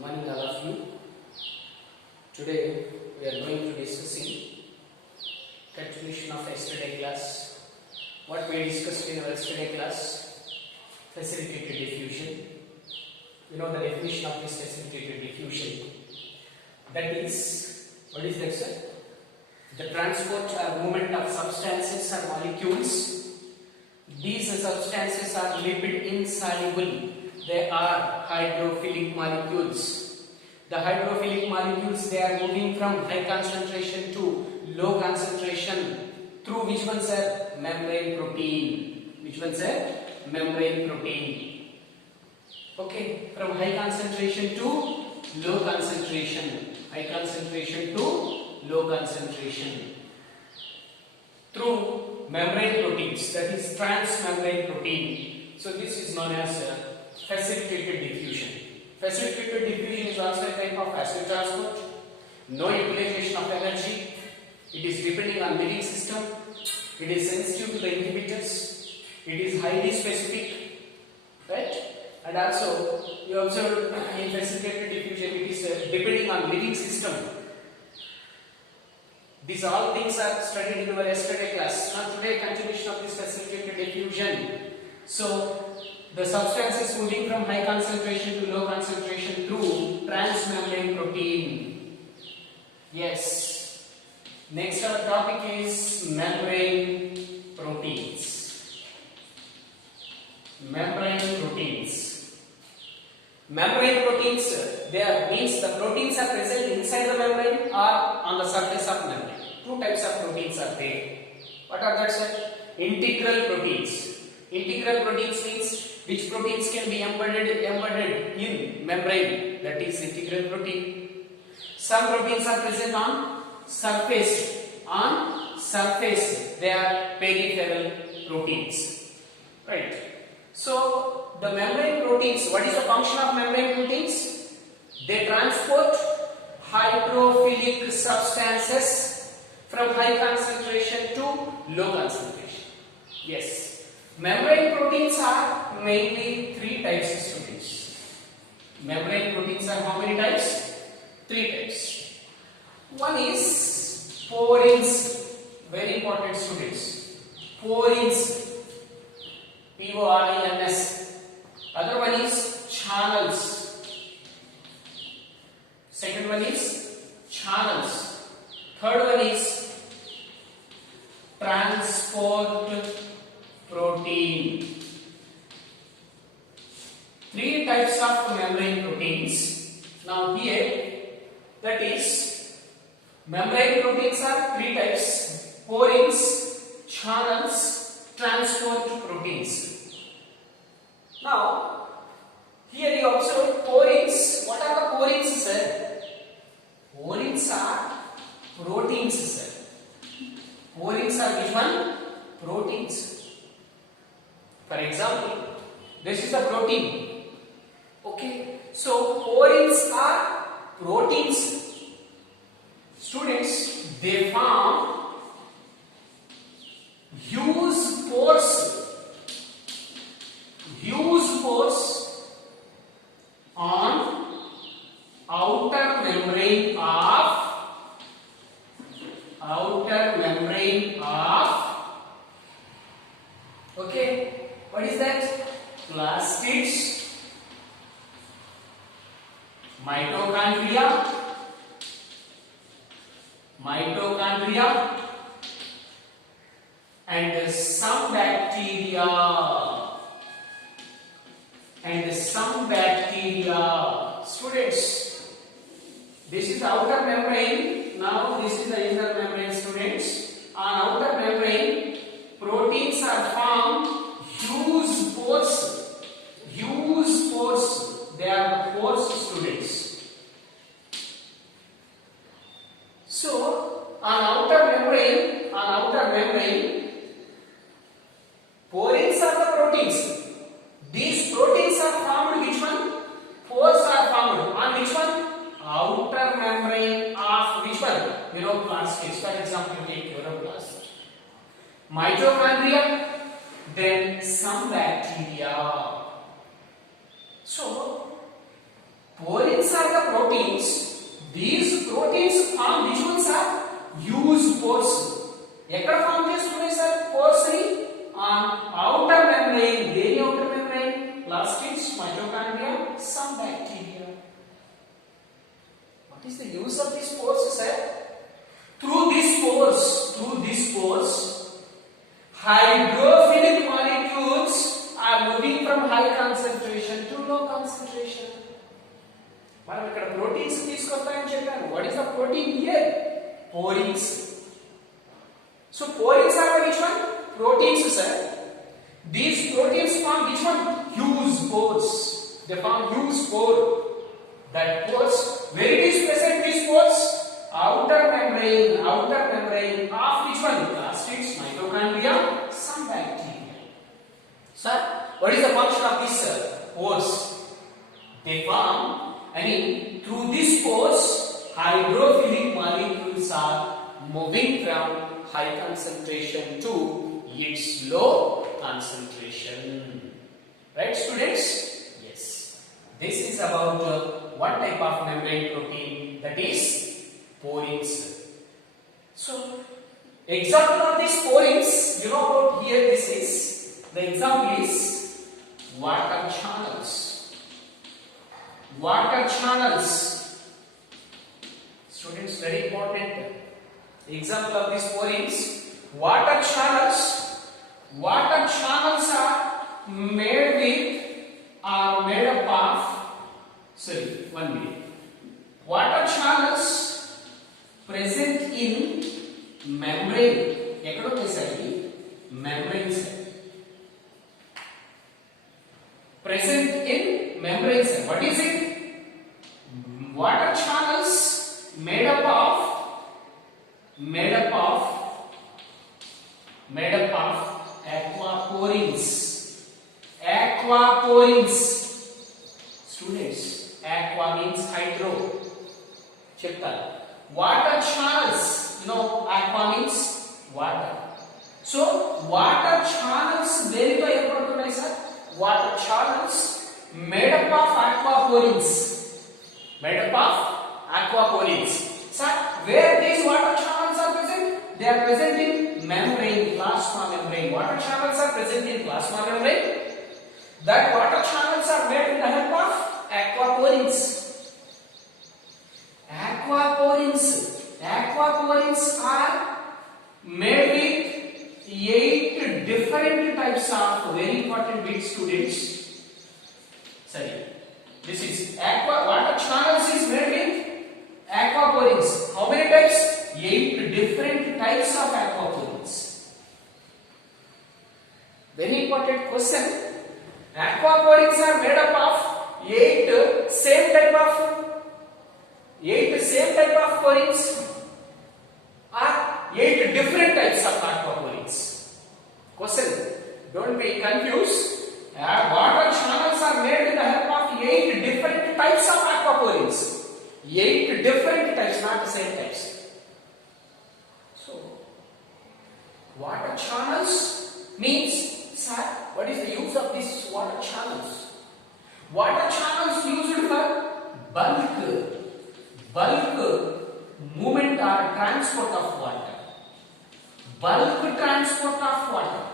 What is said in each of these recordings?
Morning all of you. Today we are going to discussing continuation of yesterday class. What we discussed in our yesterday class? Facilitated diffusion. You know the definition of this facilitated diffusion. That is, what is that, sir? The transport or movement of substances or molecules. These substances are lipid insoluble. They are hydrophilic molecules. The hydrophilic molecules, they are moving from high concentration to low concentration through which one, sir? Membrane protein. Which one, sir? Membrane protein. Okay, from high concentration to low concentration. High concentration to low concentration through membrane proteins, that is transmembrane protein. So this is known as facilitated diffusion. Facilitated diffusion is also a type of passive transport. No utilization of energy. It is depending on milling system. It is sensitive to the inhibitors. It is highly specific, right? And also you observe in facilitated diffusion it is depending on milling system. These all things are studied in our yesterday class. Now today continuation of this facilitated diffusion. So the substance is moving from high concentration to low concentration through transmembrane protein. Yes. Next our topic is membrane proteins. Membrane proteins. Membrane proteins, means the proteins are present inside the membrane or on the surface of membrane. Two types of proteins are there. What are that, sir? Integral proteins. Integral proteins means which proteins can be embedded in membrane, that is integral protein. Some proteins are present on surface. They are peripheral proteins. Right. So the membrane proteins, what is the function of membrane proteins? They transport hydrophilic substances from high concentration to low concentration. Yes. Membrane proteins are mainly three types of students. Membrane proteins are how many types? Three types. One is porins. Very important, students. Porins. P-O-R-I-N-S. Other one is channels. Second one is channels. Third one is transport protein. Three types of membrane proteins. Now here, that is, membrane proteins are three types: porins, channels, transport proteins. Now, here you observe porins. What are the porins, sir? Porins are proteins, sir. Porins are which one? Proteins. For example, this is the protein. Okay. So, porins are proteins. Students, they form huge pores on outer membrane of okay, what is that? Plastids, mitochondria, and some bacteria. Students, this is the outer membrane. Now this is the inner membrane, students. On outer membrane, proteins are formed. Huge pores. They are the pores, students. So on outer membrane, porins are the proteins. These proteins are formed which one? Pores are formed on which one? Outer membrane of which one? Neuroplasts. For example, take neuroplast. Mitochondria, then some bacteria. So Porins are the proteins. These proteins form which ones are used pores. ఎక్కడ form చేస్తున్నాయి sir pores ని? On outer membrane. దేని outer membrane? Plastids, mitochondria, some bacteria. What is the use of these pores, sir? Through these pores, hydrophilic molecules are moving from high concentration to low concentration. మనం ఇక్కడ proteins తీసుకొస్తాయని చెప్పాను. What is the protein here? Porins. So porins are the which one? Proteins, sir. These proteins form which one? Huge pores. They form huge pore. That pores, where it is present, these pores? Outer membrane of which one? Plastids, mitochondria, some bacteria. Sir, what is the function of these pores? They form, through these pores, hydrophilic molecules are moving from high concentration to its low concentration. Right, students? Yes. This is about one type of membrane protein, that is porins. So, example of these porins, you know about here. This is the example is water channels. Water channels. Students, very important. Example of these porins, water channels. Water channels are made up of. Sorry, 1 minute. Water channels present in membrane. ఎక్కడ ఉంది sir ఇది? Membranes. Present in membranes. What is it? Water channels made up of aquaporins. Students, aqua means hydro. Cheptara. Water channels, aqua means water. So water channels దేనితో ఏర్పడుతున్నాయి sir? Water channels made up of aquaporins. Sir, where these water channels are present? They are present in membrane, plasma membrane. Water channels are present in plasma membrane. That water channels are made with the help of aquaporins. Aquaporins are made with 8 different types of, very important bit, students. Sorry, this is water channels is made with aquaporins. How many types? 8 different types of aquaporins. Very important question. Aquaporins are made up of 8 same type of porins, or 8 different types of aquaporins. Question, don't be confused. Water channels are made with the help of 8 different types of aquaporins. 8 different types, not the same types. So, water channels means, sir, what is the use of these water channels? Water channels used for bulk movement or transport of water. Bulk transport of water.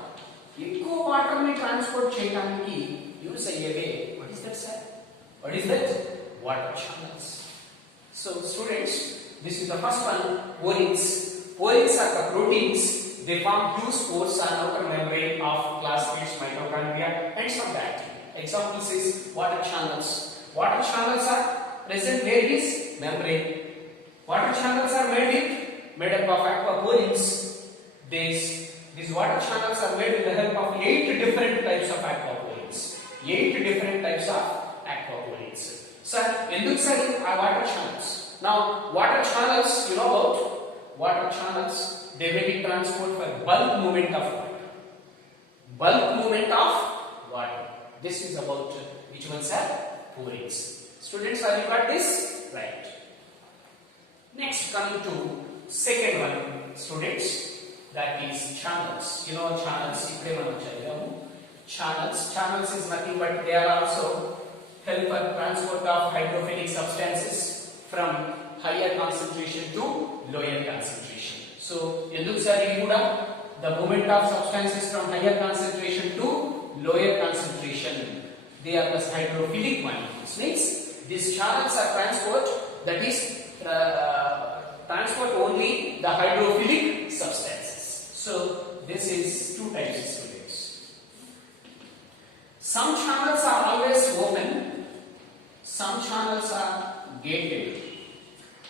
ఎక్కువ water ని transport చేయడానికి use అయ్యేవే. What is that, sir? What is that? Water channels. So students, this is the first one. Porins are the proteins. They form huge pores on outer membrane of plastids, mitochondria, and some bacteria. Examples is water channels. Water channels are present where it is membrane. Water channels are made up of aquaporins. These water channels are made with the help of 8 different types of aquaporins. 8 different types of aquaporins. Sir, ఎందుకు sir ఆ water channels? Now, water channels, you know about water channels. They may be transport for bulk movement of water. This is about which ones are porins. Students, have you got this? Right. Next, coming to second one, students, that is channels. You know channels. Channels is nothing but they are also help for transport of hydrophilic substances from higher concentration to lower concentration. So enduku sir ఇది కూడా the movement of substances from higher concentration to lower concentration, they are the hydrophilic molecules. Means these channels are transport, that is transport only the hydrophilic substances. So this is two types of students. Some channels are always open, some channels are gated,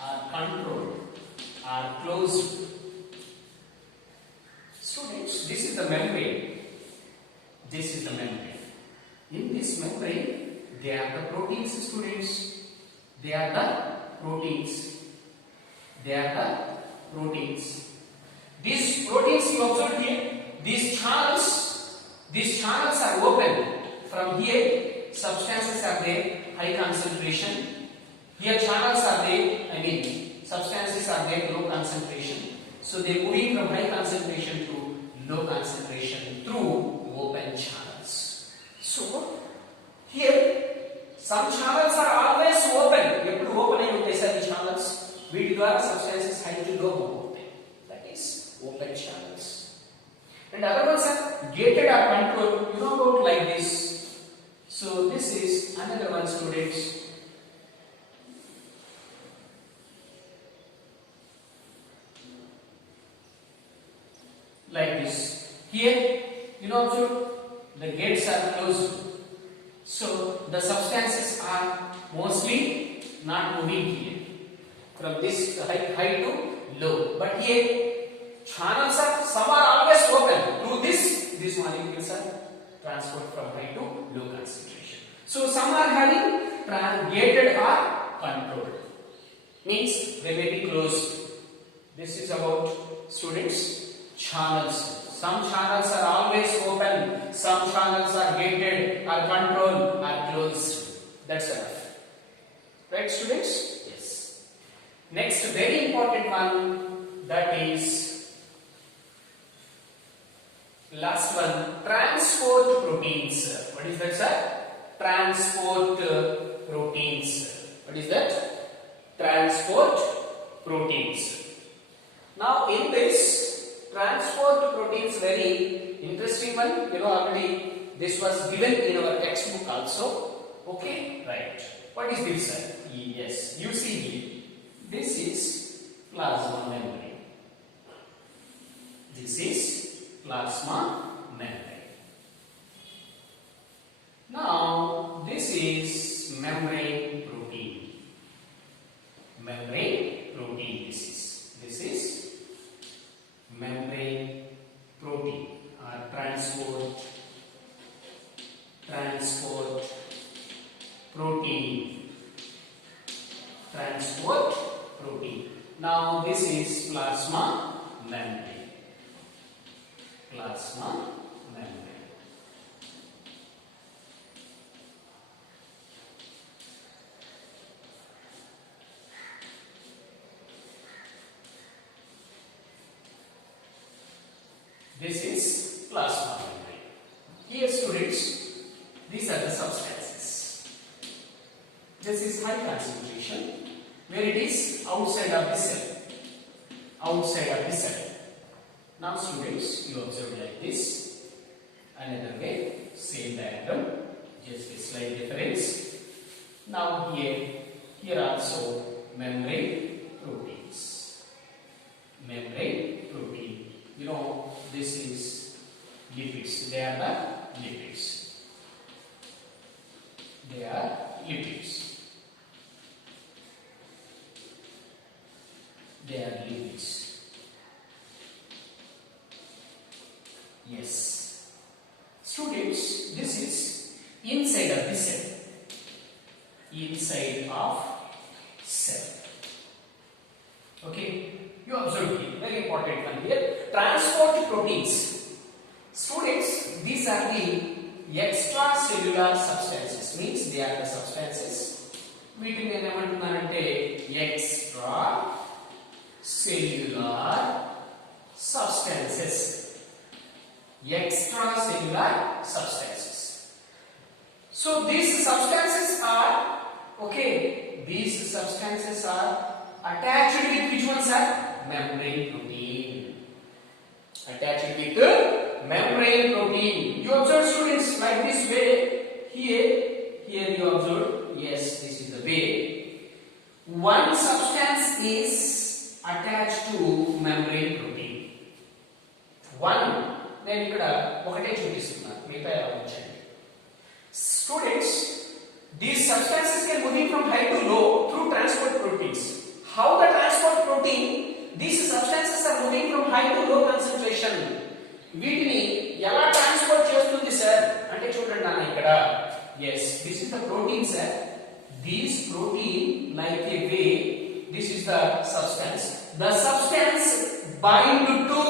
are controlled, are closed. Students, this is the membrane. This is the membrane. In this membrane, they are the proteins, students. They are the proteins. They are the proteins. These proteins you observe here. These channels are open. From here, substances are there, high concentration. Here channels are there. Substances are there, low concentration. So they are moving from high concentration to low concentration through open channels. So here some channels are always open. Eppudu open ayi untayi sir ee channels. Veeti dwara substances high to low avutayi. That is open channels. And other ones are gated or controlled. You know about like this. So this is another one, students. Like this. Here, you know, the gates are closed. So the substances are mostly not moving here from this high to low. But here, channels are some are always open. Through these molecules are transport from high to low concentration. So some are having gated or controlled. Means they may be closed. This is about, students, channels. Some channels are always open, some channels are gated or controlled or closed. That's enough. Right, students? Yes. Next very important one, that is last one, transport proteins. What is that, sir? Transport proteins. What is that? Transport proteins. Now in this transport proteins, very interesting one. You know, already this was given in our textbook also. Okay, right. What is this, sir? Yes, you see here. This is plasma membrane. This is plasma membrane. Now, this is membrane protein. Membrane protein. This is membrane protein or transport protein. Transport protein. Now this is plasma membrane. Plasma membrane. This is plasma membrane. Here, students, these are the substances. This is high concentration, where it is outside of the cell. Outside of the cell. Now, students, you observe like this. Another way, same diagram, just a slight difference. Now, here also membrane proteins. Membrane protein. You know, this is lipids. They are the lipids. They are lipids. They are lipids. Yes. Students, this is inside of the cell. Inside of cell. Okay. You observe here, very important one here. Transport proteins. Students, these are the extracellular substances. Means they are the substances. వీటిని నేను ఏమంటున్నానంటే extra cellular substances. Extracellular substances. So these substances are Okay, these substances are attached with which one, sir? Membrane protein. Attached with membrane protein. You observe, students, like this way. Here you observe. Yes, this is the way. One substance is attached to membrane protein. One. నేను ఇక్కడ ఒకటే చూపిస్తున్నాను, మిగతా ఎలా ఉంచండి. Students, these substances can moving from high to low through transport proteins. How the transport protein, these substances are moving from high to low concentration. వీటిని ఎలా transport చేస్తుంది సార్ అంటే చూడండి నాన్న ఇక్కడ. Yes, this is the protein, sir. This protein, like a way, this is the substance. The substance bind to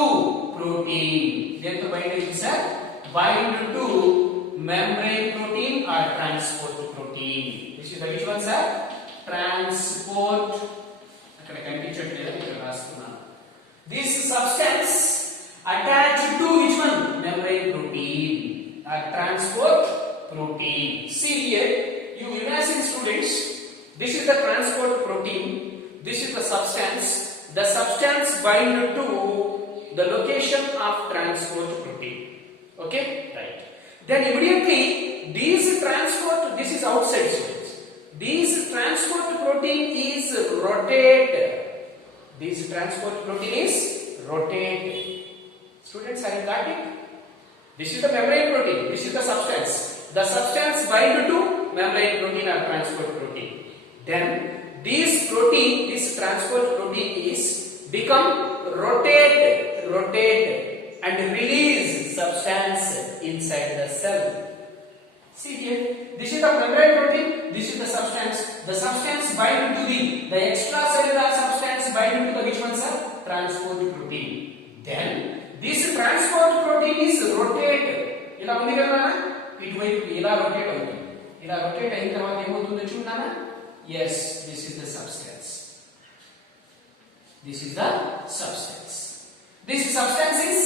protein. Then to bind is, sir, bind to membrane protein or transport protein. This is the which one, sir? Transport. అక్కడ కనిపించట్లేదు, ఇక్కడ రాస్తున్నాను. This substance attached to which one? Membrane protein or transport protein. See here, you imagine, students, this is the transport protein, this is the substance. The substance bind to the location of transport protein. Okay, right. Then immediately these transport, this is outside, students. This transport protein is rotate. This transport protein is rotate. Students, have you got it? This is the membrane protein, this is the substance. The substance bind to membrane protein or transport protein. Then this protein, this transport protein is become rotate and release substance inside the cell. See here, this is the membrane protein, this is the substance. The substance bind to the extracellular substance bind to the which one, sir? Transport protein. Then this transport protein is rotate. ఇలా ఉంది కదా, ఇటువైపు ఇలా rotate అవుతుంది. ఇలా rotate అయిన తర్వాత ఏమవుతుందో చూడనా? Yes, this is the substance. This is the substance. This substance is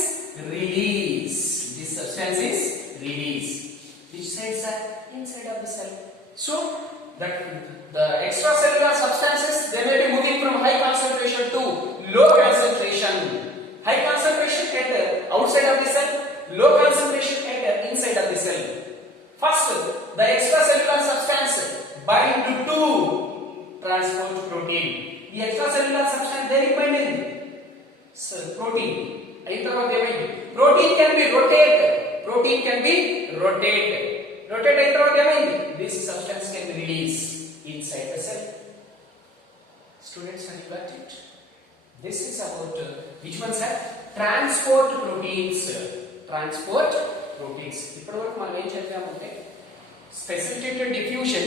release. This substance is release. Which side, sir? Inside of the cell. So that the extracellular substances, they may be moving from high concentration to low concentration. High concentration at outside of the cell, low concentration at inside of the cell. First, the extracellular substance bind to transport protein. The extracellular substance they bind protein. అయిన తర్వాత ఏమైంది? Protein can be rotated. Protein can be rotated. Rotate అయిన తర్వాత ఏమైంది? This substance can be released inside the cell. Students, have you got it? This is about which one, sir? Transport proteins. Transport proteins. ఇప్పటివరకు మనం ఏం చేద్దామంటే specific diffusion,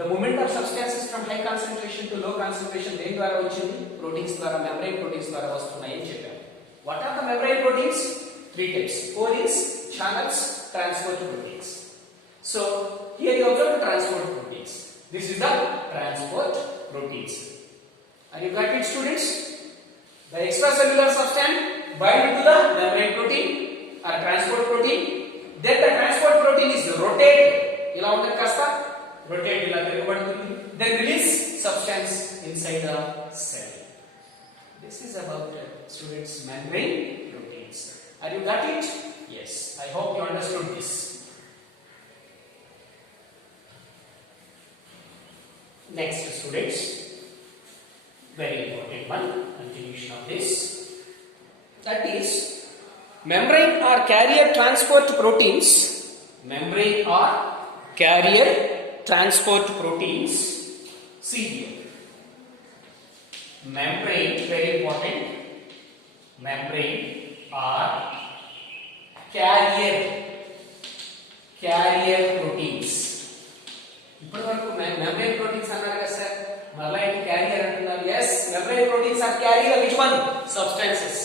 the movement of substances from high concentration to low concentration దేని ద్వారా వచ్చింది? Proteins ద్వారా, membrane proteins ద్వారా వస్తున్నాయి అని చెప్పాము. What are the membrane proteins? Three types: porins, channels, transport proteins. So here you observe the transport proteins. This is the transport proteins. Are you got it, students? The extracellular substance bind to the membrane protein or transport protein. Then the transport protein is rotate. ఇలా ఉంటుంది కాస్త rotate ఇలా తిరగబడుతుంది. Then release substance inside the cell. This is about students membrane proteins. Are you got it? Yes. I hope you understood this. Next, students, very important one, continuation of this. That is membrane or carrier transport proteins. Membrane or carrier transport proteins. See here. Membrane, very important. Membrane or carrier proteins. ఇప్పటివరకు membrane proteins అన్నారు కదా sir, మళ్ళీ ఏంటి carrier అంటున్నారు? Yes, membrane proteins are carrying which one? Substances.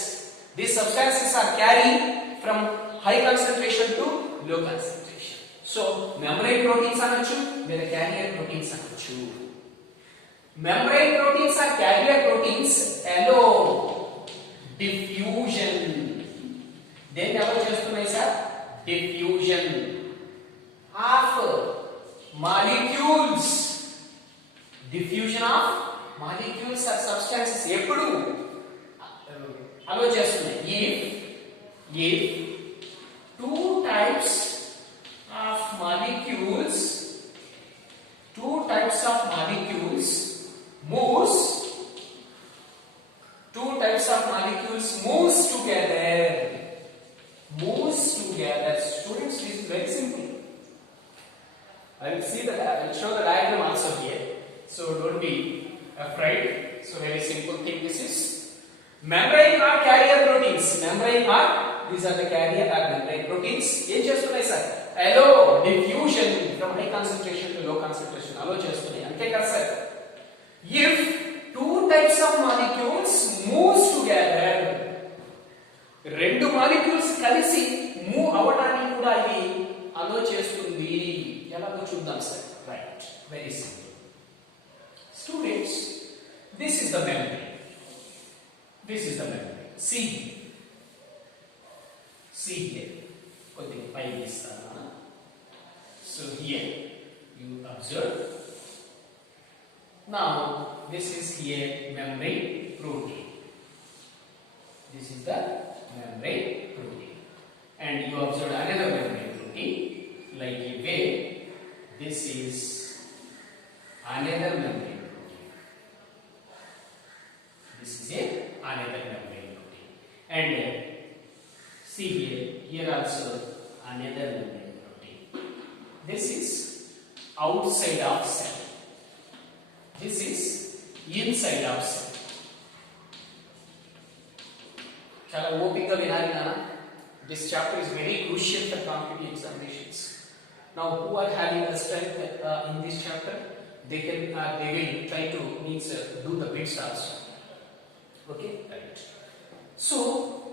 These substances are carrying from high concentration to low concentration. So membrane proteins అనొచ్చు, లేదా carrier proteins అనొచ్చు. Membrane proteins are carrier proteins allow diffusion. దేన్ని అలో చేస్తున్నాయి sir? Diffusion of molecules diffusion of molecules or substances ఎప్పుడు అలో చేస్తున్నాయి if two types of molecules moves together. Students, this is very simple. I will show the diagram also here, so don't be afraid. So very simple thing this is. Membrane or carrier proteins. These are the carrier or membrane proteins. ఏం చేస్తున్నాయి sir? Allow diffusion from high concentration to low concentration. allow చేస్తున్నాయి అంతే కదా sir? If two types of molecules moves together, రెండు molecules కలిసి move అవడానికి కూడా ఇది అలో చేస్తుంది. ఎలాగో చూద్దాం sir. Right, very simple. Students, this is the membrane. See here. కొద్దిగా పైకి ఇస్తాను. So here you observe. Now this is here membrane protein. This is the membrane protein. And you observe another membrane protein like a way. This is another membrane protein. This is another membrane protein. And see here also another membrane protein. This is outside of cell. This is inside of cell. చాలా ఓపికగా వినాలి నాన్న. This chapter is very crucial for competitive examinations. Now, who are having a strength in this chapter, they will try to do the bits also. Okay, right. So,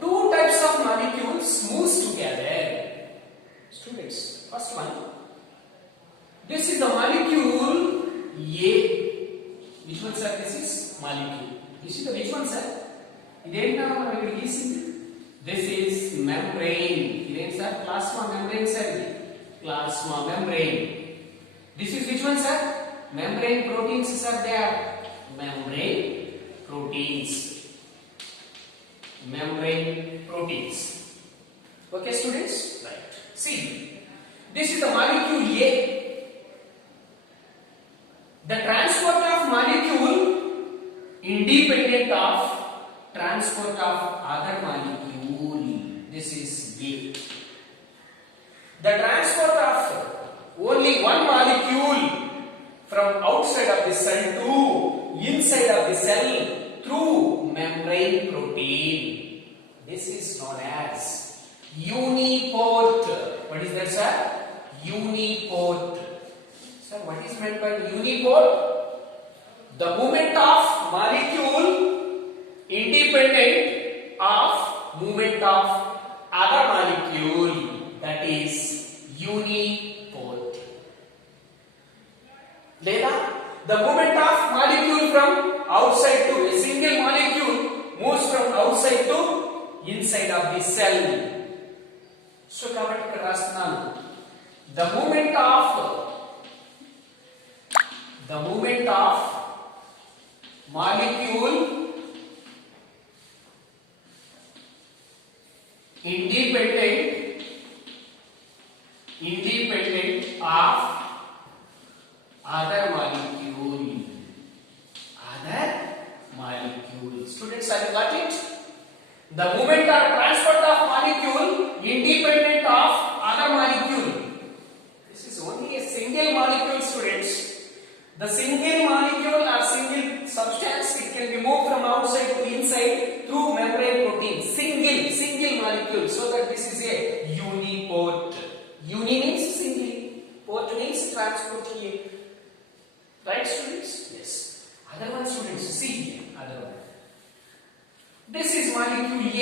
two types of molecules moves together. Students, first one. This is the molecule A. Which one, sir? This is molecule. This is the which one, sir? ఇదేంటా మనం ఇక్కడ గీసింది? This is membrane. ఇదేంటి sir? Plasma membrane sir. ఇది plasma membrane. This is which one, sir? Membrane proteins, sir. They are membrane proteins. Okay, students? Right. See, this is the molecule A. The transport of molecule independent of transport of other molecule. This is B. The transport of only one molecule from outside of the cell to inside of the cell through membrane protein. This is known as uniport. What is that, sir? Uniport. Sir, what is meant by uniport? The movement of molecule independent of movement of other molecule. That is uniport. Leda, the movement of molecule from outside to a single molecule moves from outside to inside of the cell. So kabatti ikkada rastunnanu. The movement of molecule independent of other molecule. Students, have you got it? The movement or transport of molecule independent of other molecule. This is only a single molecule, students. The single molecule or single substance, it can be moved from outside to inside through membrane protein. Single molecule. So that this is a uniport. Uni means single. Port means transport here. Right, students? Yes. Other one, students, see here. Other one. This is molecule A.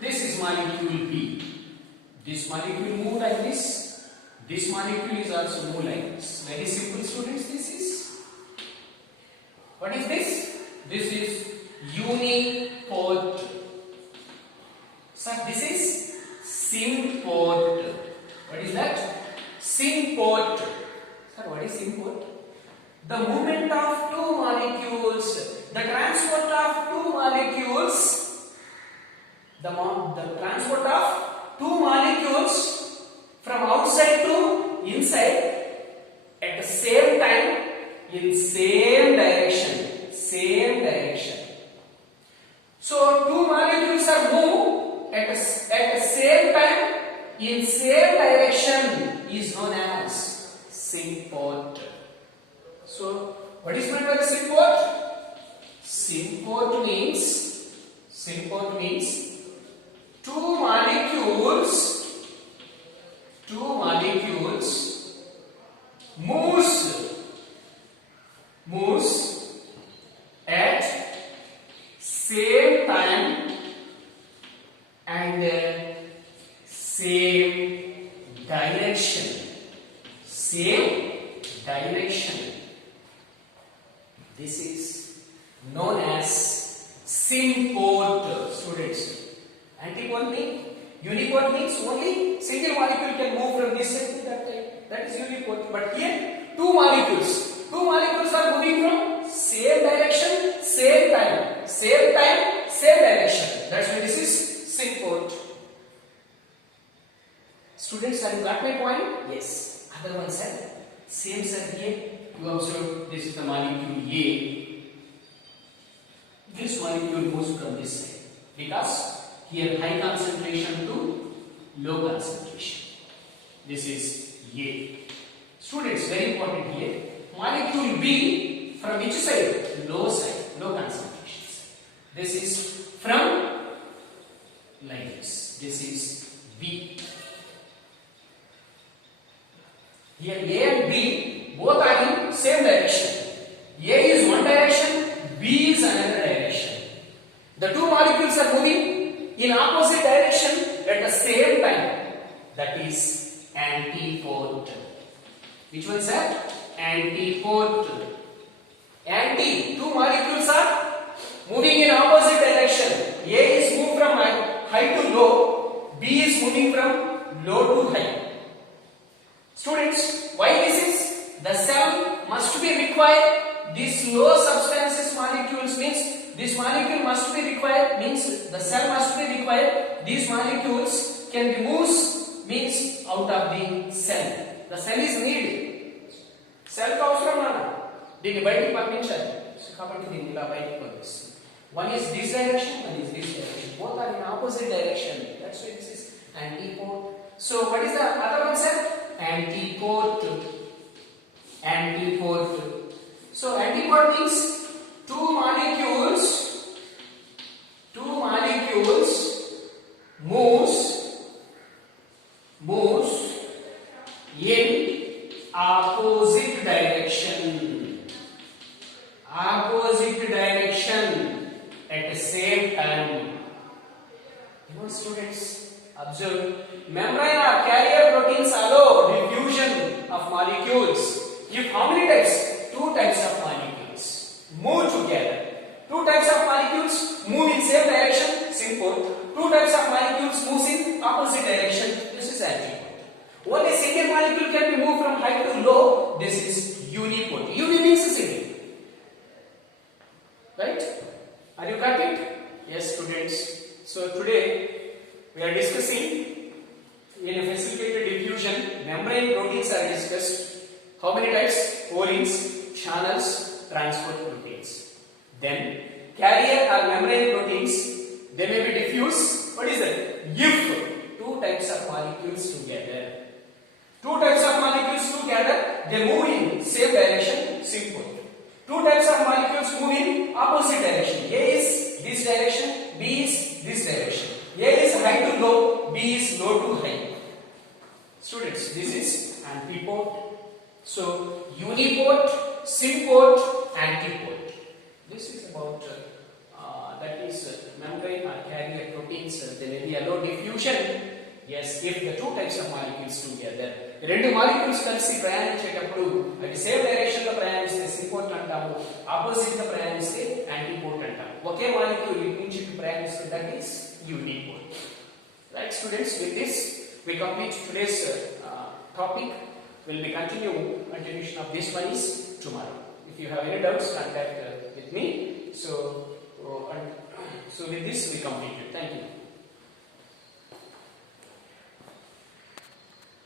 This is molecule B. This molecule move like this. This molecule is also move like this. Very simple, students. This is. What is this? This is uniport. Sir, this is symport. What is that? Symport. Sir, what is symport? the movement of two molecules, the transport of two molecules, the transport of two molecules from outside to inside at the same time in same direction, So two molecules are moved at the same time in same direction is known as symport. So what is meant by the symport? Symport means two molecules moves at same time and same direction. This is known as symport, students. Antiport means, uniport means only single molecule can move from this side to that side. That is uniport. But here, two molecules are moving from same direction, same time, same direction. That's why this is symport. Students, have you got my point? Yes. Other one said, same said here. You observe this is the molecule A. This molecule moves from this side because here high concentration to low concentration. This is A. Students, very important here. Molecule B from which side? Low concentrations. This is from like this. This is B. Here A and B both are in same direction. A is one direction, B is another direction. The two molecules are moving in opposite direction at the same time. That is antiport. Which one, sir? Antiport. Two molecules are moving in opposite direction. A is moved from high to low, B is moving from low to high. Students, why this is? The cell must be required. These low substances molecules means this molecule must be required, means the cell must be required. These molecules can be moved means out of the cell. The cell is needed. Cell ka avasram mana dini bayiki panpinchali kabatti dini ila bayiki panpistundi. One is this direction, one is this direction. Both are in opposite direction. That's why this is antiport. So what is the other one, sir? Antiport. So antiport means two molecules moves in opposite direction at the same time. Students, observe, membrane or carrier proteins allow diffusion of molecules. If how many types? Two types of molecules move together. Two types of molecules move in same direction, symport. Two types of molecules move in opposite direction. This is antiport. Only single molecule can be moved from high to low. This is uniport. Uni means single. Right? Are you got it? Yes, students. So today we are discussing in a facilitated diffusion, membrane proteins are discussed. How many types? Olins, channels, transport proteins. Then carrier or membrane proteins, they may be diffused. What is it? If two types of molecules together. Two types of molecules together, they move in same direction, symport. Two types of molecules move in opposite direction. A is this direction, B is this direction. A is high to low, B is low to high. Students, this is antiport. So uniport, symport, antiport. This is about that is membrane or carrier proteins. They may be allowed diffusion. Yes, if the two types of molecules together. రెండు molecules కలిసి ప్రయాణించేటప్పుడు అవి same direction లో ప్రయాణిస్తే సింపోర్ట్ అంటాము, opposite గా ప్రయాణిస్తే యాంటీపోర్ట్ అంటాము. ఒకే molecule ఇటు నుంచి ఇటు ప్రయాణిస్తే that is uniport. Right students, with this we complete today's topic. Will be continuation of this one is tomorrow. If you have any doubts, contact with me. So with this we completed. Thank you.